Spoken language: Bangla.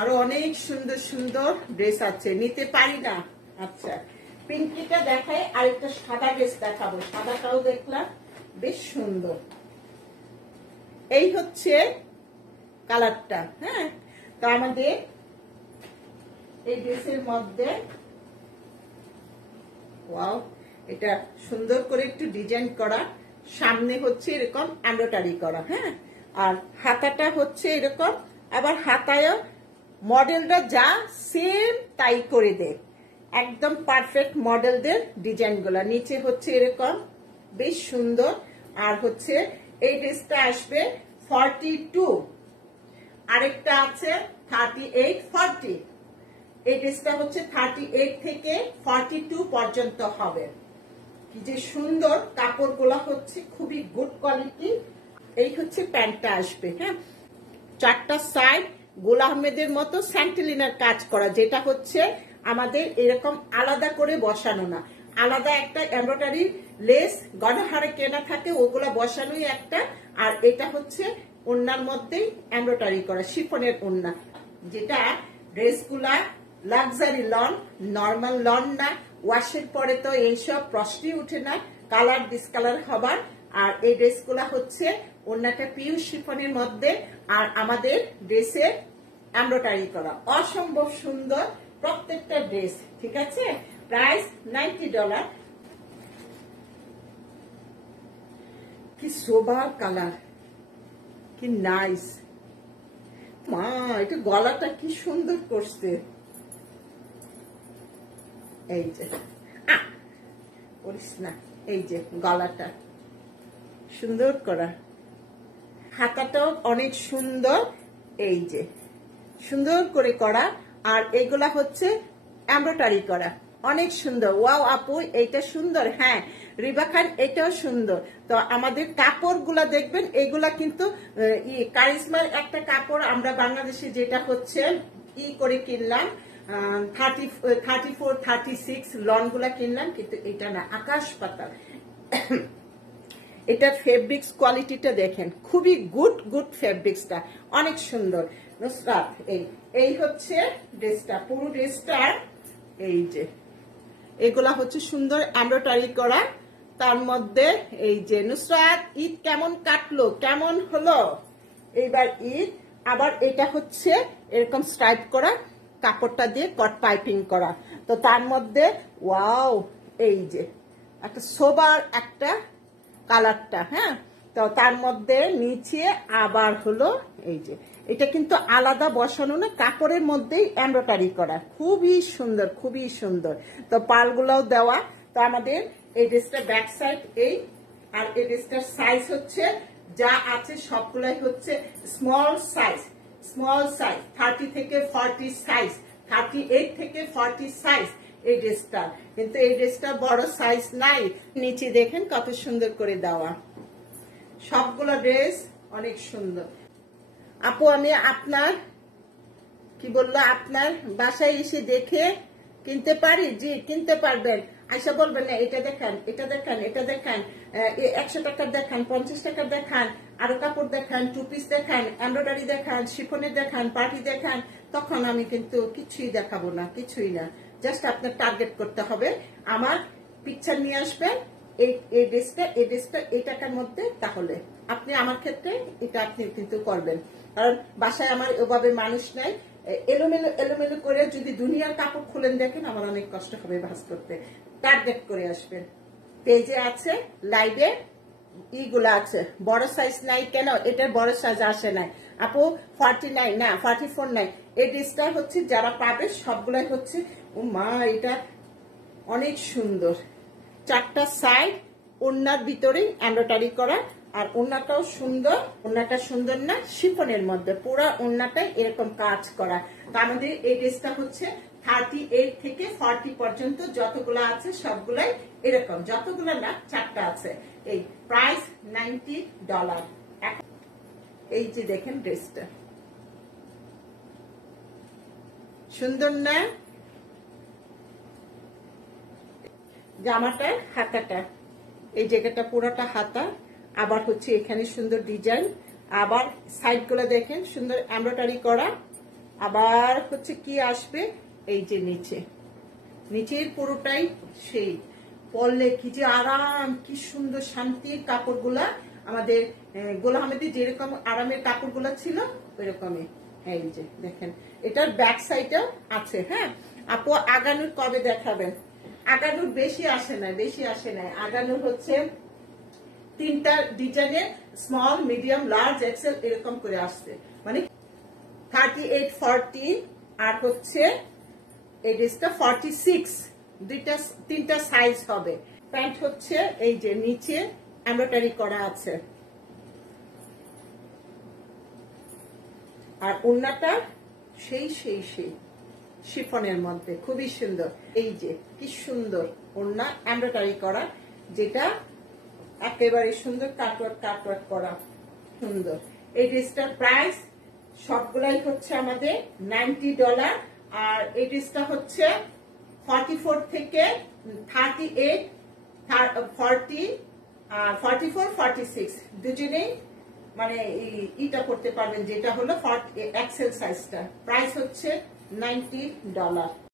আরো অনেক সুন্দর সুন্দর ড্রেস আছে, নিতে পারি না। আচ্ছা, পিঙ্কিটা দেখাই, আর একটা সাদা ড্রেস দেখাবো। সাদাটাও দেখলাম বেশ সুন্দর। এই হচ্ছে কালারটা। হ্যাঁ, তো আমাদের এই ড্রেসের মধ্যে ওয়াও, এটা সুন্দর করে একটু ডিজাইন করা, সামনে হচ্ছে এরকম এমব্রয়ডারি করা। হ্যাঁ, আর হাতাটা হচ্ছে এরকম, আবার হাতায়ও মডেলটা যা সেম তাই করে দেয়, একদম পারফেক্ট মডেলদের ডিজাইন গুলা। নিচে হচ্ছে এরকম বেশ সুন্দর। আর হচ্ছে এই ড্রেসটা আসবে 42, আরেকটা আছে 38, 40। এই ড্রেসটা হচ্ছে 38 থেকে 42 পর্যন্ত হবে। কি যে সুন্দর, কাপড়গুলো হচ্ছে খুবই গুড কোয়ালিটি। এই হচ্ছে প্যান্টটা আসবে। হ্যাঁ, 4টা সাইড গোল আহমেদের মতো স্যান্টেলিনার কাজ করা, যেটা হচ্ছে আমাদের এরকম আলাদা করে বসানো না, আলাদা একটা এমব্রয়ডারি লেস গণহারে কেনা থাকে, ওগুলা বসানোই একটা। আর এটা হচ্ছে ওড়নার মধ্যেই এমব্রয়ডারি করা শিফনের ওড়না, যেটা ড্রেসগুলা লাক্সারি লন, নর্মাল লন না। ওয়াশের পরে তো এইসব প্রশ্নই উঠে না, কালার ডিসকালার হবার। আর এই ড্রেসগুলা হচ্ছে ওড়নাটা পিওর শিফনের মধ্যে, আর আমাদের ড্রেসে এমব্রয়ডারি করা। অসম্ভব সুন্দর প্রত্যেকটা ড্রেস। ঠিক আছে, প্রাইস $90। কি সোবার কালার, কি নাইস। মা, এটা গলাটা কি সুন্দর করছে। এই যে করিস না, এই যে গলাটা সুন্দর করা, হাতাটাও অনেক সুন্দর, এই যে সুন্দর করে করা। আর এগুলা হচ্ছে এমব্রয়ডারি করা, অনেক সুন্দর। ওয়াও আপু, এইটা সুন্দর। হ্যাঁ রিবা খান, এটাও সুন্দর। তো আমাদের কাপড়গুলা দেখবেন, এগুলা কিন্তু কারিজমার একটা কাপড় আমরা বাংলাদেশে যেটা হচ্ছে করে কিনলাম, 34, 36 লন গুলা কিনলাম, কিন্তু এটা না, আকাশ পাতাল। এটার ফেব্রিক্স কোয়ালিটিটা দেখেন, খুবই গুড ফেব্রিক্সটা, অনেক সুন্দর। নুসরাত, এই হচ্ছে ড্রেসটা, পুরো ড্রেসটা এই যে এগুলা হচ্ছে সুন্দর এমব্রয়ডারি করা। তার মধ্যে এই যে নুসরাত, ঈদ কেমন কাটলো, কেমন হলো এইবার ঈদ। আবার এটা হচ্ছে এরকম স্ট্রাইপ করা, কাপড়টা দিয়ে কট পাইপিং করা। তো তার মধ্যে ওয়াও, এই যে একটা সোবার একটা কালারটা। হ্যাঁ, তো তার মধ্যে নিচে আবার হলো এই যে, এটা কিন্তু আলাদা বসানো না, কাপড়ের মধ্যেই এমব্রয়ডারি করা, খুবই সুন্দর, খুবই সুন্দর। তো পালগুলোও দেওয়া। তো আমাদের এই ড্রেসটা ব্যাক সাইড এই, আর এই ড্রেসটার সাইজ হচ্ছে যা আছে সবগুলাই হচ্ছে স্মল সাইজ, 30 থেকে 40 সাইজ, 38 থেকে 40 সাইজ এই ড্রেসটা। কিন্তু এই ড্রেসটা বড় সাইজ নাই। নিচে দেখেন কত সুন্দর করে দেওয়া, সবগুলো ড্রেস অনেক সুন্দর। আপু, আমি আপনার কি বললো, আপনার বাসায় এসে দেখে কিনতে পারি? জি, কিনতে পারবেন। আইসা বলবেন না এটা দেখান, এটা দেখান, এটা দেখান, 100 টাকার দেখান, 50 টাকার দেখান, আরো কাপড় দেখান, 2 পিস দেখান, এমব্রয়ডারি দেখান, শিফনের দেখান, পার্টি দেখান। তখন আমি কিন্তু কিছুই দেখাবো না, কিছুই না। জাস্ট আপনার টার্গেট করতে হবে, আমার পিকচার নিয়ে আসবেন, এই ড্রেসটা এই টাকার মধ্যে, তাহলে আপনি আমার ক্ষেত্রে এটা আপনি কিন্তু করবেন। কারণ বাসায় আমার ওভাবে মানুষ নাই, এলোমেলো করে যদি দুনিয়ার কাপড় খুলেন দেখেন, আমার অনেক কষ্ট হবে ভাঁজ করতে। টার্গেট করে আসবেন। পেজে আছে, লাইভে ইগুলা আছে। বড় সাইজ নাই কেন? এটার বড় সাইজ আসে নাই আপু, 49 না, 44 নাই। এই ড্রেসটা হচ্ছে যারা পাবে সবগুলাই হচ্ছে, ও মা, এটা অনেক সুন্দর। 4টা সাইড ওড়নার ভিতরে এমব্রয়ডারি করা, আর ওড়নাটাও সুন্দর। ওড়নাটা সুন্দর না, শিফনের মধ্যে পুরা ওড়নাটাই এরকম কাজ করা। তো আমাদের এই ড্রেসটা হচ্ছে 38 থেকে 40 পর্যন্ত যতগুলো আছে সবগুলাই এরকম, যতগুলো না 4টা আছে। এই প্রাইস $90। এই যে দেখেন ড্রেসটা সুন্দর না? জামাটার হাতাটা, এই জায়গাটা পুরোটা হাতা, আবার হচ্ছে এখানে সুন্দর ডিজাইন, আবার সাইড গুলো দেখেন সুন্দর এমব্রয়ডারি করা। আবার হচ্ছে কি আসবে, এই যে নিচের পুরোটাই সেই পরলে কি যে আরাম, কি সুন্দর শান্তির কাপড়গুলা। আমাদের গোলাম আহমেদের যেরকম আরামের কাপড়গুলা ছিল ওইরকমই। এই যে দেখেন, এটার ব্যাক সাইডেও আছে। হ্যাঁ আপু, আগানুর কবে দেখাবেন? আগানুর বেশি আসে নাই। আগানুর হচ্ছে 3টা ডিজাইনের স্মল, মিডিয়াম, লার্জ, এক্সেল এরকম করে আসছে, মানে 38, 40 আর হচ্ছে এই ড্রেসটা 46, 3টা সাইজ হবে। প্যান্ট হচ্ছে এই যে নিচে এমব্রয়ডারি করা আছে, আর ওড়নাটা সেই শিফনের মধ্যে খুবই সুন্দর। এই যে কি সুন্দর ওড়না, এমব্রয়ডারি করা, যেটা একেবারে সুন্দর কাটওয়ার্ক করা, সুন্দর। এই ড্রেসটার প্রাইস সবগুলাই হচ্ছে আমাদের $90, আর এই ড্রেসটা হচ্ছে 44 থেকে 38, 40, 44, 46 দুজনেই মানে ইটা করতে পারবেন, যেটা হলো এক্সেল সাইজটা। প্রাইস হচ্ছে $90।